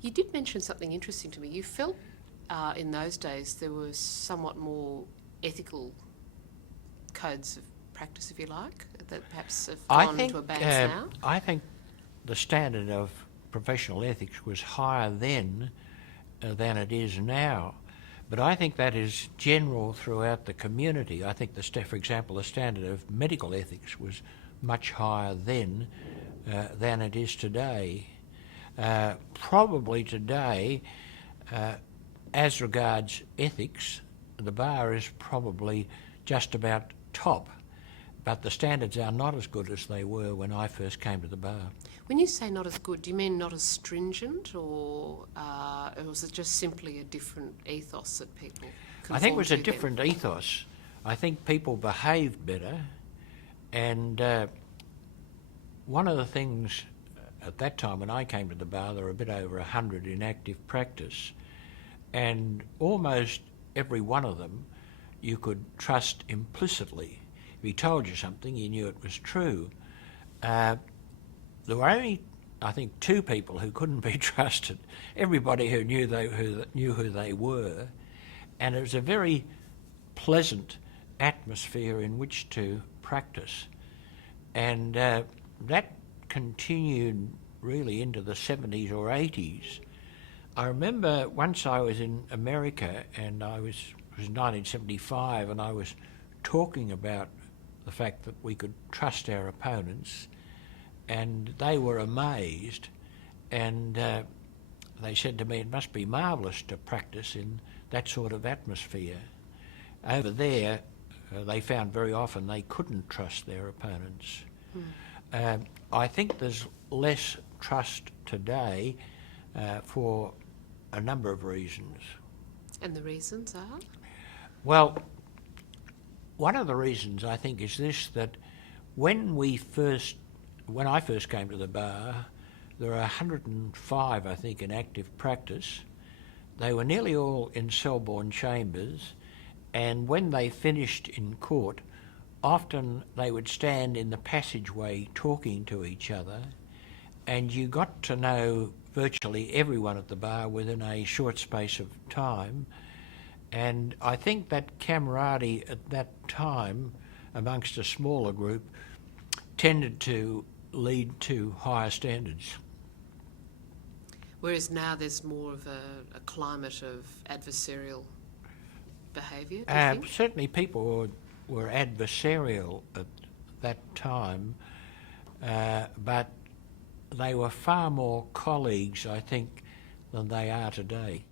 You did mention something interesting to me. You felt in those days there was somewhat more ethical codes of practice, if you like, that perhaps have I gone think into abeyance now? I think the standard of professional ethics was higher then than it is now. But I think that is general throughout the community. I think, for example, the standard of medical ethics was much higher then than it is today. Probably today, as regards ethics, the bar is probably just about top, but the standards are not as good as they were when I first came to the bar. When you say not as good, do you mean not as stringent, or was it just simply a different ethos that people I think it conformed was to a then? different ethos. I think people behaved better, and one of the things at that time when I came to the bar, there were a bit over 100 in active practice, and almost every one of them you could trust implicitly. If he told you something, you knew it was true. There were only, I think, two people who couldn't be trusted. Everybody who knew who they were, and it was a very pleasant atmosphere in which to practice, and that continued really into the 70s or 80s. I remember once I was in America, and it was 1975, and I was talking about the fact that we could trust our opponents, and they were amazed, and they said to me, it must be marvellous to practice in that sort of atmosphere. Over there, they found very often they couldn't trust their opponents. I think there's less trust today for a number of reasons. And the reasons are? Well, one of the reasons I think is this, that when I first came to the bar, there were 105, I think, in active practice. They were nearly all in Selborne chambers, and when they finished in court, often they would stand in the passageway talking to each other, and you got to know virtually everyone at the bar within a short space of time. And I think that camaraderie at that time amongst a smaller group tended to lead to higher standards. Whereas now there's more of a climate of adversarial behaviour, do you think? Certainly people were adversarial at that time, but they were far more colleagues, I think, than they are today.